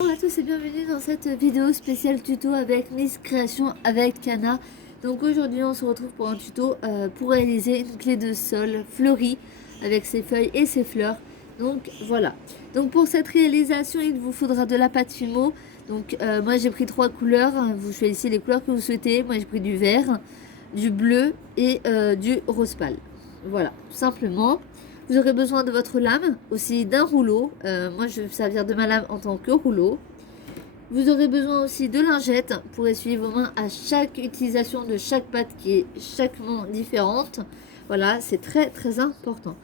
Bonjour à tous et bienvenue dans cette vidéo spéciale tuto avec Miss Création avec Kana. Donc aujourd'hui on se retrouve pour un tuto pour réaliser une clé de sol fleurie avec ses feuilles et ses fleurs. Donc voilà. Donc pour cette réalisation il vous faudra de la pâte Fimo. Donc moi j'ai pris 3 couleurs. Vous choisissez les couleurs que vous souhaitez. Moi j'ai pris du vert, du bleu et du rose pâle. Voilà, tout simplement. Vous aurez besoin de votre lame, aussi d'un rouleau. Moi, je vais me servir de ma lame en tant que rouleau. Vous aurez besoin aussi de lingettes pour essuyer vos mains à chaque utilisation de chaque pâte qui est chaquement différente. Voilà, c'est très très important.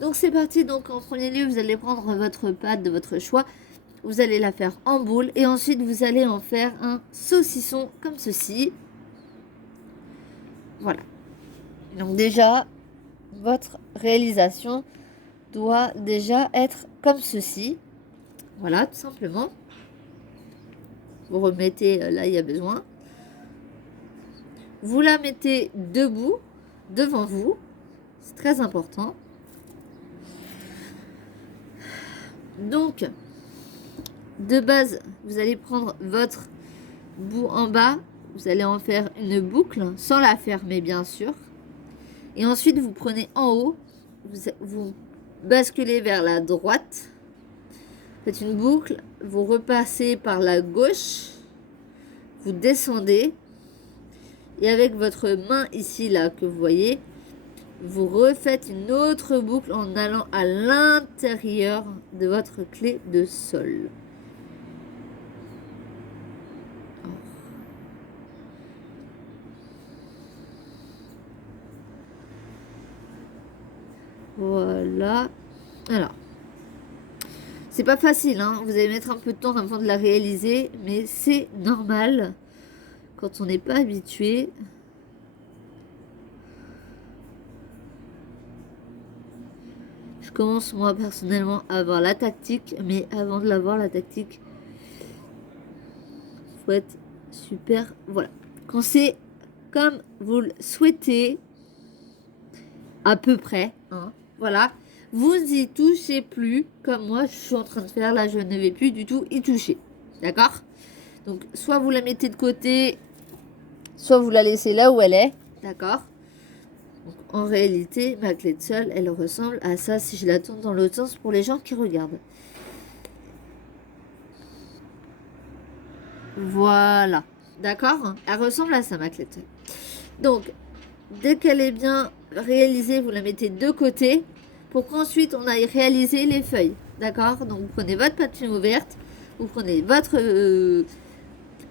Donc c'est parti. Donc en premier lieu, vous allez prendre votre pâte de votre choix. Vous allez la faire en boule et ensuite vous allez en faire un saucisson comme ceci. Voilà. Donc déjà, votre réalisation doit déjà être comme ceci. Voilà, tout simplement. Vous remettez là, il y a besoin. Vous la mettez debout, devant vous. C'est très important. Donc, de base, vous allez prendre votre bout en bas. Vous allez en faire une boucle, sans la fermer, bien sûr. Et ensuite, vous prenez en haut. Vous basculez vers la droite. Faites une boucle. Vous repassez par la gauche. Vous descendez. Et avec votre main ici, là, que vous voyez, vous refaites une autre boucle en allant à l'intérieur de votre clé de sol. Voilà. Alors, c'est pas facile, hein. Vous allez mettre un peu de temps avant de la réaliser, mais c'est normal quand on n'est pas habitué. Je commence moi personnellement à avoir la tactique, mais avant de l'avoir la tactique, faut être super. Voilà. Quand c'est comme vous le souhaitez, à peu près, hein, voilà, vous y touchez plus comme moi je suis en train de faire là. Je ne vais plus du tout y toucher, d'accord? Donc soit vous la mettez de côté, soit vous la laissez là où elle est, d'accord? Donc, en réalité ma clé de sol elle ressemble à ça si je la tourne dans l'autre sens pour les gens qui regardent. Voilà, d'accord? Elle ressemble à ça ma clé de sol. Donc dès qu'elle est bien réalisée, vous la mettez de côté pour qu'ensuite on aille réaliser les feuilles. D'accord? Donc vous prenez votre pâte Fimo verte, vous prenez votre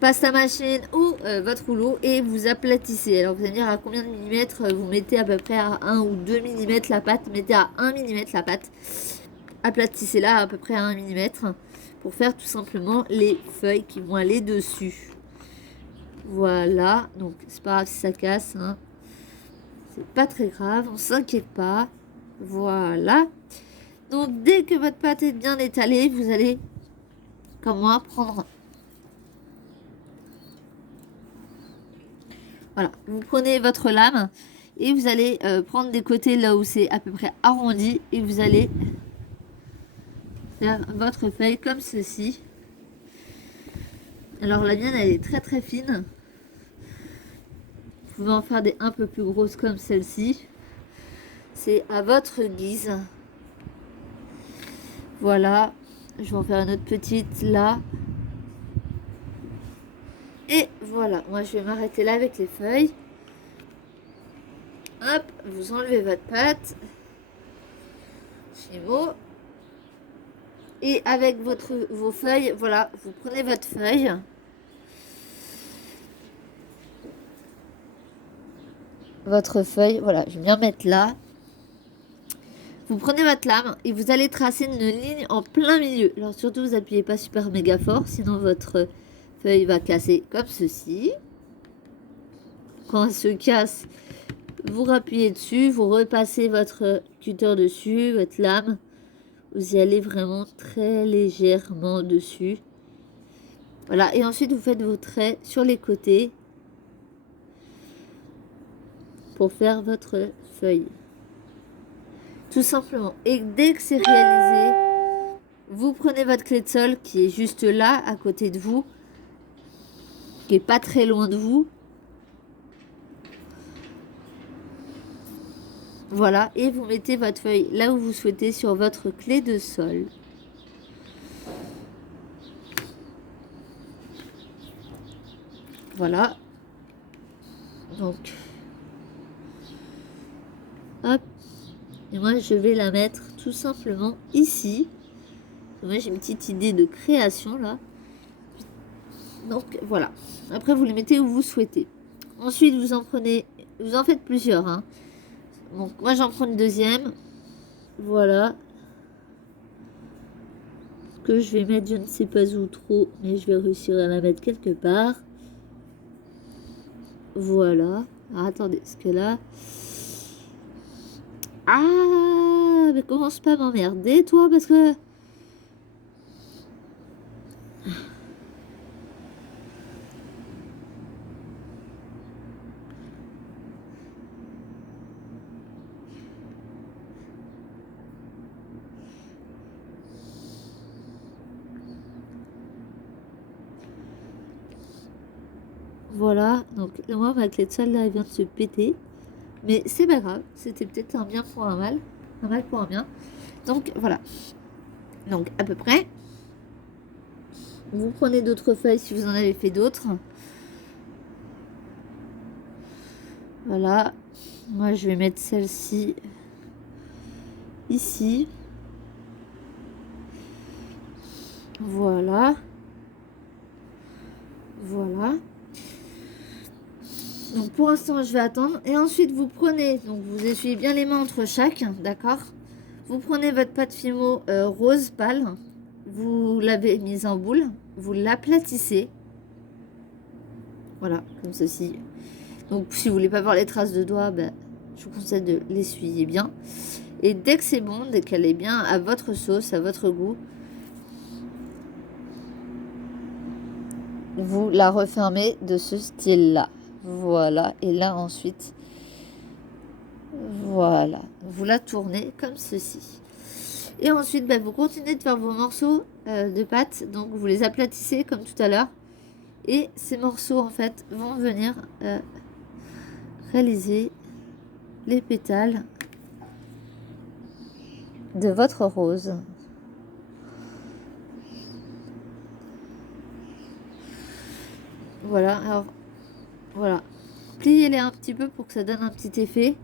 pasta machine ou votre rouleau et vous aplatissez. Alors vous allez dire à combien de millimètres vous mettez, à peu près à 1 ou 2 mm la pâte. Mettez à 1 mm la pâte. Aplatissez-la à peu près à 1 mm pour faire tout simplement les feuilles qui vont aller dessus. Voilà, donc c'est pas grave si ça casse, hein. C'est pas très grave, on s'inquiète pas. Voilà. Donc dès que votre pâte est bien étalée, vous allez, comme moi, prendre... Voilà, vous prenez votre lame et vous allez prendre des côtés là où c'est à peu près arrondi et vous allez faire votre feuille comme ceci. Alors la mienne, elle est très très fine. Vous pouvez en faire des un peu plus grosses comme celle-ci. C'est à votre guise. Voilà, je vais en faire une autre petite là. Et voilà, moi je vais m'arrêter là avec les feuilles. Hop, vous enlevez votre pâte. Fimo. Et avec vos feuilles, voilà, vous prenez votre feuille. Votre feuille, voilà, je vais bien mettre là. Vous prenez votre lame et vous allez tracer une ligne en plein milieu. Alors surtout, vous appuyez pas super méga fort, sinon votre feuille va casser comme ceci. Quand elle se casse, vous rappuyez dessus, vous repassez votre cutter dessus, votre lame. Vous y allez vraiment très légèrement dessus. Voilà, et ensuite vous faites vos traits sur les côtés pour faire votre feuille. Tout simplement. Et dès que c'est réalisé, vous prenez votre clé de sol qui est juste là, à côté de vous, qui est pas très loin de vous. Voilà, et vous mettez votre feuille là où vous souhaitez sur votre clé de sol. Voilà. Donc, hop. Et moi, je vais la mettre tout simplement ici. Moi, j'ai une petite idée de création là. Donc, voilà. Après, vous les mettez où vous souhaitez. Ensuite, vous en faites plusieurs. Hein. Donc, moi, j'en prends une deuxième. Voilà. Que je vais mettre, je ne sais pas où trop, mais je vais réussir à la mettre quelque part. Voilà. Alors, attendez, parce que là... Ah, mais commence pas à m'emmerder, toi, parce que... Voilà, donc moi, ma clé de sol, là, elle vient de se péter. Mais c'est pas grave, c'était peut-être un bien pour un mal. Un mal pour un bien. Donc, voilà. Donc, à peu près. Vous prenez d'autres feuilles si vous en avez fait d'autres. Voilà. Moi, je vais mettre celle-ci ici. Voilà. Voilà. Donc, pour l'instant, je vais attendre. Et ensuite, vous prenez, donc vous essuyez bien les mains entre chaque, d'accord? Vous prenez votre pâte Fimo rose pâle. Vous l'avez mise en boule. Vous l'aplatissez. Voilà, comme ceci. Donc, si vous voulez pas voir les traces de doigts, ben, je vous conseille de l'essuyer bien. Et dès que c'est bon, dès qu'elle est bien à votre sauce, à votre goût, vous la refermez de ce style-là. Voilà. Et là, ensuite, voilà. Vous la tournez comme ceci. Et ensuite, ben, vous continuez de faire vos morceaux de pâte. Donc, vous les aplatissez comme tout à l'heure. Et ces morceaux, en fait, vont venir réaliser les pétales de votre rose. Voilà, alors, voilà. Pliez-les un petit peu pour que ça donne un petit effet.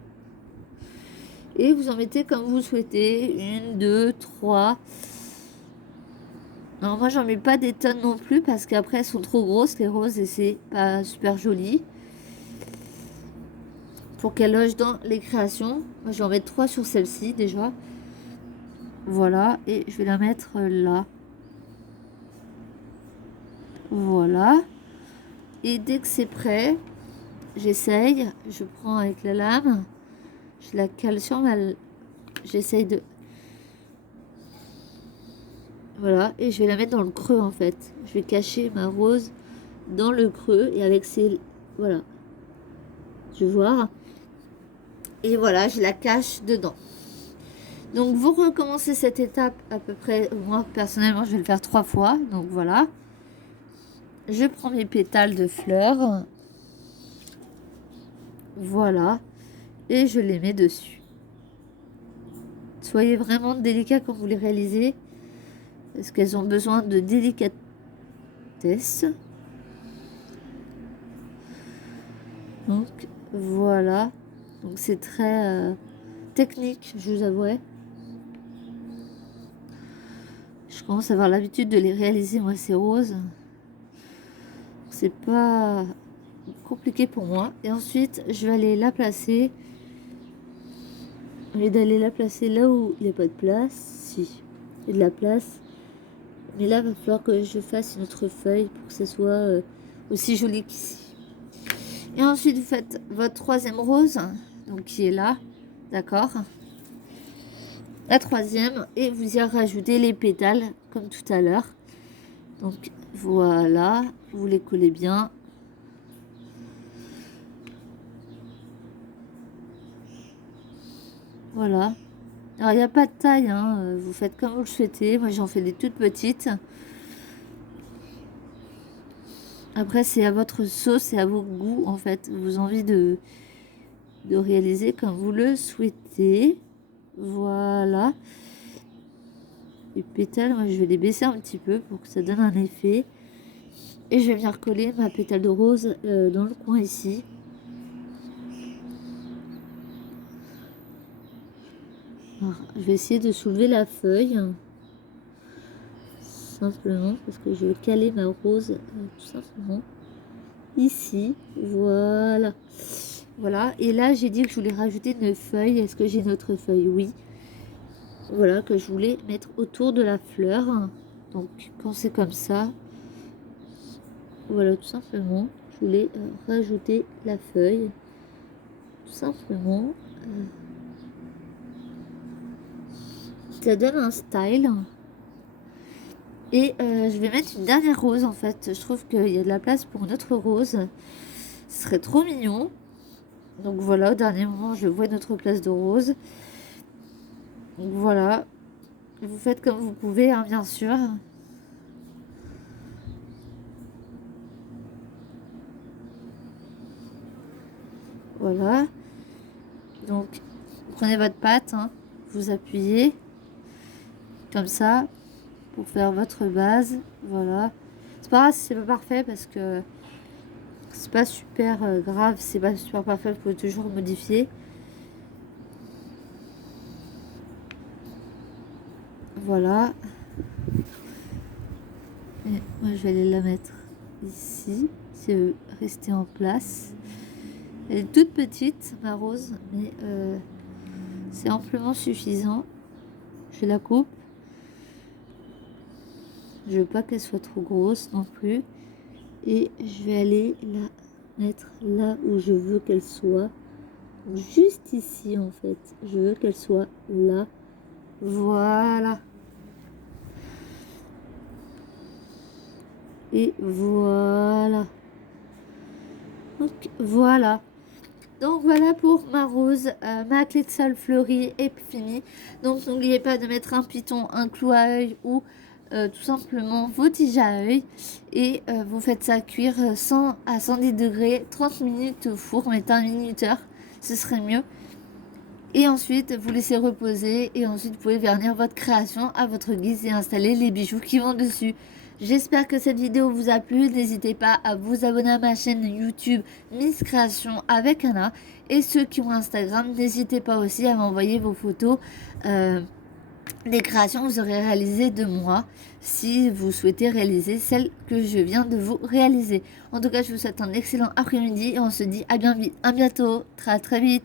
Et vous en mettez comme vous souhaitez. 1, 2, 3. Alors moi, j'en mets pas des tonnes non plus parce qu'après, elles sont trop grosses, les roses, et c'est pas super joli. Pour qu'elles logent dans les créations. Moi, je vais en mettre 3 sur celle-ci déjà. Voilà, et je vais la mettre là. Voilà. Et dès que c'est prêt, j'essaye, je prends avec la lame, je la cale sur ma... J'essaye de... Voilà, et je vais la mettre dans le creux en fait. Je vais cacher ma rose dans le creux et avec ces... Voilà. Je vois. Et voilà, je la cache dedans. Donc vous recommencez cette étape à peu près... Moi personnellement, je vais le faire 3 fois. Donc voilà. Je prends mes pétales de fleurs. Voilà. Et je les mets dessus. Soyez vraiment délicat quand vous les réalisez. Parce qu'elles ont besoin de délicatesse. Donc voilà. Donc c'est très technique, je vous avouerai. Je commence à avoir l'habitude de les réaliser, moi, ces roses. C'est pas compliqué pour moi. Et ensuite, je vais aller la placer. Au lieu d'aller la placer là où il n'y a pas de place, si, il y a de la place. Mais là, il va falloir que je fasse une autre feuille pour que ça soit aussi joli qu'ici. Et ensuite, vous faites votre troisième rose, donc qui est là, d'accord? La troisième, et vous y rajoutez les pétales, comme tout à l'heure. Donc voilà, vous les collez bien. Voilà. Alors, il n'y a pas de taille, hein. Vous faites comme vous le souhaitez. Moi, j'en fais des toutes petites. Après, c'est à votre sauce et à vos goûts, en fait. Vous envie de réaliser comme vous le souhaitez. Voilà. Les pétales, moi, je vais les baisser un petit peu pour que ça donne un effet. Et je vais venir coller ma pétale de rose dans le coin ici. Alors, je vais essayer de soulever la feuille. Simplement, parce que je veux caler ma rose tout simplement ici. Voilà. Voilà. Et là, j'ai dit que je voulais rajouter une feuille. Est-ce que j'ai une autre feuille? Oui. Voilà, que je voulais mettre autour de la fleur. Donc, quand c'est comme ça, voilà, tout simplement, je voulais rajouter la feuille. Tout simplement. Ça donne un style. Et je vais mettre une dernière rose en fait. Je trouve qu'il y a de la place pour une autre rose. Ce serait trop mignon. Donc voilà, au dernier moment, je vois notre place de rose. Donc voilà. Vous faites comme vous pouvez, hein, bien sûr. Voilà. Donc, prenez votre pâte, hein, vous appuyez comme ça pour faire votre base. Voilà. C'est pas grave si c'est pas parfait parce que c'est pas super grave, c'est pas super parfait, vous pouvez toujours modifier. Voilà. Et moi je vais aller la mettre ici, si elle veut rester en place. Elle est toute petite, ma rose, mais c'est amplement suffisant. Je la coupe. Je veux pas qu'elle soit trop grosse non plus. Et je vais aller la mettre là où je veux qu'elle soit. Juste ici en fait. Je veux qu'elle soit là. Voilà. Et voilà. Donc voilà. Donc voilà pour ma rose, ma clé de sol fleurie est finie. Donc n'oubliez pas de mettre un piton, un clou à œil ou tout simplement vos tiges à œil. Et vous faites ça cuire 100 à 110 degrés, 30 minutes au four, mettez un minuteur, ce serait mieux. Et ensuite vous laissez reposer et ensuite vous pouvez vernir votre création à votre guise et installer les bijoux qui vont dessus. J'espère que cette vidéo vous a plu. N'hésitez pas à vous abonner à ma chaîne YouTube Miss Création avec Anna. Et ceux qui ont Instagram, n'hésitez pas aussi à m'envoyer vos photos des créations que vous aurez réalisées de moi, si vous souhaitez réaliser celles que je viens de vous réaliser. En tout cas, je vous souhaite un excellent après-midi et on se dit à bientôt, très vite.